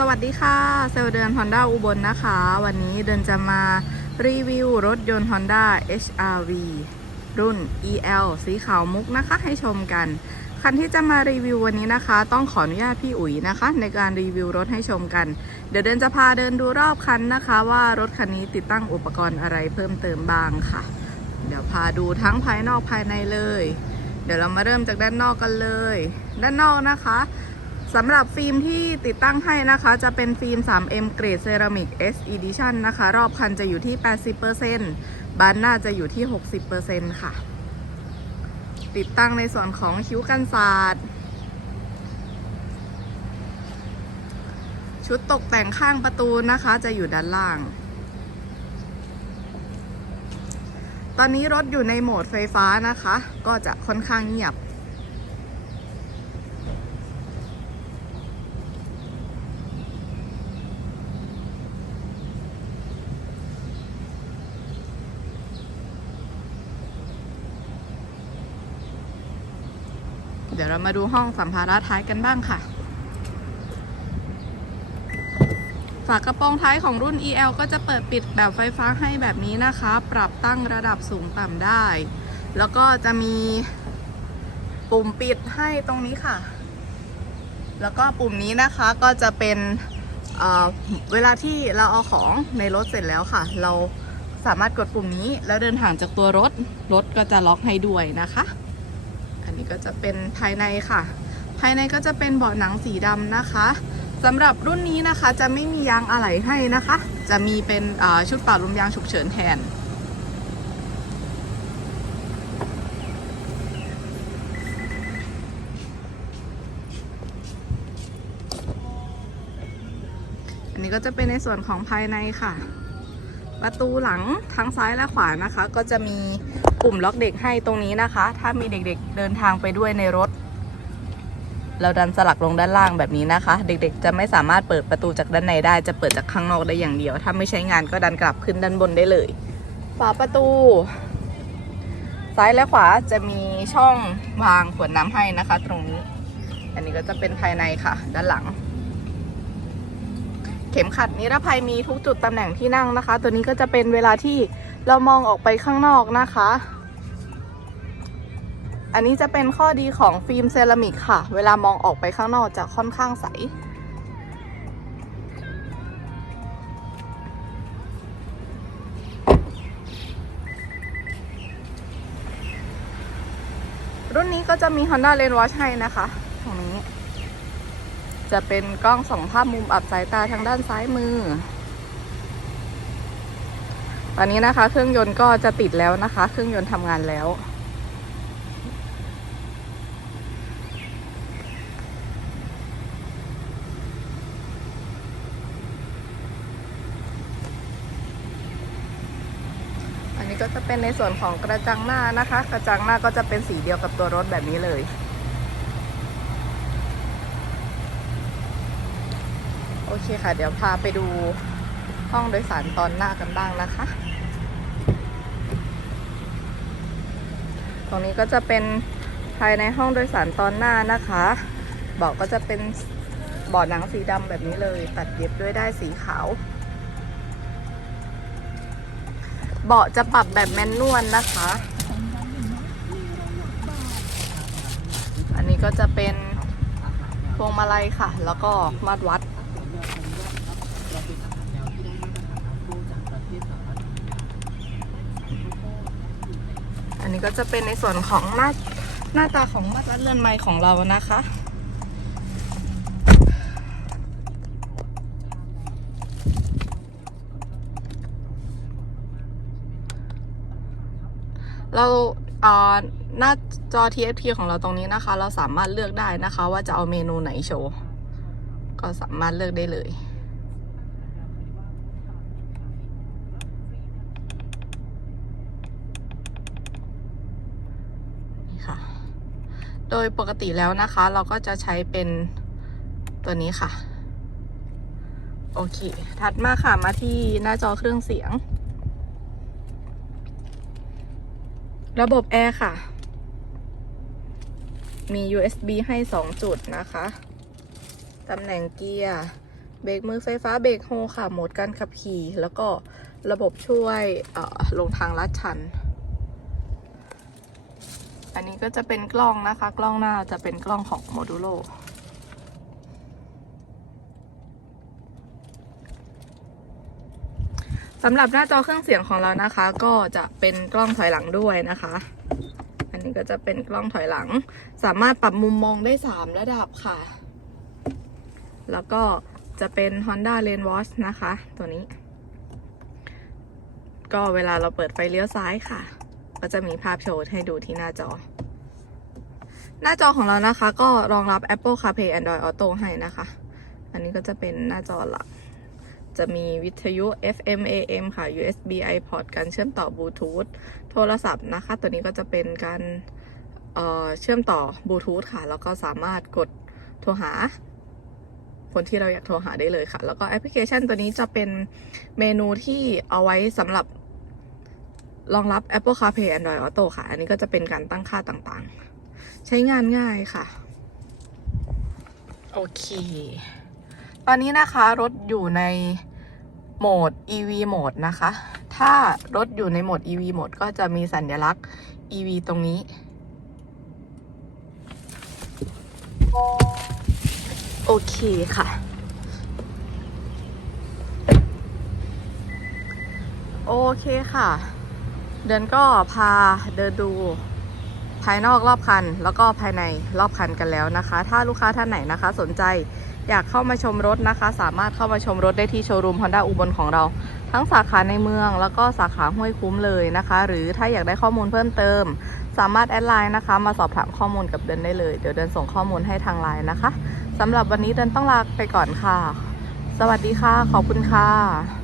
สวัสดีค่ะ เซลเดือน Honda อุบลนะคะ วันนี้เดินจะมารีวิวรถยนต์ Honda HRV รุ่น EL สีขาวมุกนะคะ ให้ชมกัน คันที่จะมารีวิววันนี้นะคะ ต้องขออนุญาตพี่อุ๋ยนะคะ ในการรีวิวรถให้ชมกัน เดี๋ยวเดินจะพาเดินดูรอบคันนะคะ ว่ารถคันนี้ติดตั้งอุปกรณ์อะไรเพิ่มเติมบ้างค่ะ เดี๋ยวพาดูทั้งภายนอกภายในเลย เดี๋ยวเรามาเริ่มจากด้านนอกกันเลย ด้านนอกนะคะ สำหรับฟิล์มที่ติดตั้งให้นะคะ จะเป็นฟิล์ม 3M เกรดเซรามิก S Edition นะคะ รอบคันจะอยู่ที่ 80%บานหน้าจะอยู่ที่ 60%ค่ะ ติดตั้งในส่วนของคิ้วกันศาสตร์ชุดตกแต่งข้างประตูนะคะจะอยู่ด้านล่าง ตอนนี้รถอยู่ในโหมดไฟฟ้านะคะ ก็จะค่อนข้างเงียบ เดี๋ยวเรามาดูห้องสัมภาระท้ายกันบ้างค่ะ ฝากระโปรงท้ายของรุ่น EL ก็จะเปิดปิดแบบไฟฟ้าให้แบบนี้นะคะ ปรับตั้งระดับสูงต่ำได้ แล้วก็จะมีปุ่มปิดให้ตรงนี้ค่ะ แล้วก็ปุ่มนี้นะคะก็จะเป็นเเวลาที่เราเอาของในรถเสร็จแล้วค่ะ เราสามารถกดปุ่มนี้แล้วเดินห่างจากตัวรถ รถก็จะล็อกให้ด้วยนะคะ ก็จะเป็นภายในค่ะ ภายในก็จะเป็นเบาะหนังสีดำนะคะสำหรับรุ่นนี้นะคะจะไม่มียางอะไหล่ให้นะคะ จะมีเป็นชุดเป่าลมยางฉุกเฉินแทนอันนี้ก็จะเป็นในส่วนของภายในค่ะ ประตูหลังทั้งซ้ายและขวานะคะ ก็จะมี ปุ่มล็อกเด็กให้ตรงนี้นะคะ ถ้ามีเด็กๆเดินทางไปด้วยในรถ เราดันสลักลงด้านล่างแบบนี้นะคะ เด็กๆ จะไม่สามารถเปิดประตูจากด้านในได้ จะเปิดจากข้างนอกได้อย่างเดียว ถ้าไม่ใช้งานก็ดันกลับขึ้นด้านบนได้เลยฝาประตู ซ้ายและขวาจะมีช่องวางขวดน้ำให้นะคะ ตรงนี้ อันนี้ก็จะเป็นภายในค่ะ ด้านหลัง เข็มขัดนิรภัยมีทุกจุดตำแหน่งที่นั่งนะคะ ตัวนี้ก็จะเป็นเวลาที่ เรามองออกไปข้างนอกนะคะ อันนี้จะเป็นข้อดีของฟิล์มเซรามิกค่ะ เวลามองออกไปข้างนอกจะค่อนข้างใส รุ่นนี้ก็จะมี Honda Lane Watch ให้นะคะตรงนี้ จะเป็นกล้องสองภาพมุมอับสายตาทางด้านซ้ายมือ ตอนนี้นะคะ เครื่องยนต์ก็จะติดแล้วนะคะ เครื่องยนต์ทำงานแล้วอันนี้ก็จะเป็นในส่วนของกระจังหน้านะคะ กระจังหน้าก็จะเป็นสีเดียวกับตัวรถแบบนี้เลย โอเคค่ะ เดี๋ยวพาไปดูห้องโดยสารตอนหน้ากันบ้างนะคะ ตรงนี้ก็จะเป็นภายในห้องโดยสารตอนหน้านะคะ เบาะก็จะเป็นเบาะหนังสีดำแบบนี้เลย ตัดเย็บด้วยได้ายสีขาว เบาะจะปรับแบบแมนนวลนะคะ อันนี้ก็จะเป็นพวงมาลัยค่ะ แล้วก็มาตรวัด นนี้ก็จะเป็นในส่วนของหน้าหน้าตาของมาตรวัดเรือนไม้ของเรานะคะ เราเอ่อหน้าจอ TFT ของเราตรงนี้นะคะ เราสามารถเลือกได้นะคะ ว่าจะเอาเมนูไหนโชว์ ก็สามารถเลือกได้เลย นี่ค่ะ โดยปกติแล้วนะคะ เราก็จะใช้เป็นตัวนี้ค่ะ โอเค ถัดมาค่ะมาที่หน้าจอเครื่องเสียง ระบบแอร์ค่ะ มี USB ให้ 2 จุดนะคะ ตำแหน่งเกียร์ เบรกมือไฟฟ้า เบรกโฮค่ะ โหมดการขับขี่ แล้วก็ระบบช่วยเออลงทางลัดชัน อันนี้ก็จะเป็นกล้องนะคะ กล้องหน้าจะเป็นกล้องของโมดูโลสำหรับหน้าจอเครื่องเสียงของเรานะคะ ก็จะเป็นกล้องถอยหลังด้วยนะคะ อันนี้ก็จะเป็นกล้องถอยหลัง สามารถปรับมุมมองได้ 3 ระดับค่ะ แล้วก็จะเป็น Honda Lane Watch นะคะ ตัวนี้ ก็เวลาเราเปิดไฟเลี้ยวซ้ายค่ะ ก็จะมีภาพโชว์ให้ดูที่หน้าจอ หน้าจอของเรานะคะ ก็รองรับ Apple CarPlay Android Auto ให้นะคะ อันนี้ก็จะเป็นหน้าจอหลัก จะมีวิทยุ FM AM ค่ะ USB iPod การเชื่อมต่อบลูทูธโทรศัพท์นะคะ ตัวนี้ก็จะเป็นการเเชื่อมต่อบลูทูธค่ะ แล้วก็สามารถกดโทรหาคนที่เราอยากโทรหาได้เลยค่ะ แล้วก็แอปพลิเคชันตัวนี้จะเป็นเมนูที่เอาไว้สำหรับ รองรับ Apple CarPlay Android Auto ค่ะ อันนี้ก็จะเป็นการตั้งค่าต่างๆ ใช้งานง่ายค่ะ โอเค ตอนนี้นะคะรถอยู่ในโหมด EV โหมดนะคะ ถ้ารถอยู่ในโหมด EV โหมดก็จะมีสัญลักษณ์ EV ตรงนี้ โอเคค่ะ โอเคค่ะ เดินก็พาเดินดูภายนอกรอบคัน แล้วก็ภายในรอบคันกันแล้วนะคะ ถ้าลูกค้าท่านไหนนะคะ สนใจอยากเข้ามาชมรถนะคะ สามารถเข้ามาชมรถได้ที่โชว์รูม Honda อุบลของเรา ทั้งสาขาในเมืองแล้วก็สาขาห้วยคุ้มเลยนะคะ หรือถ้าอยากได้ข้อมูลเพิ่มเติม สามารถแอดไลน์นะคะ มาสอบถามข้อมูลกับเดินได้เลย เดี๋ยวเดินส่งข้อมูลให้ทางไลน์นะคะสำหรับวันนี้เดินต้องลาไปก่อนค่ะ สวัสดีค่ะ ขอบคุณค่ะ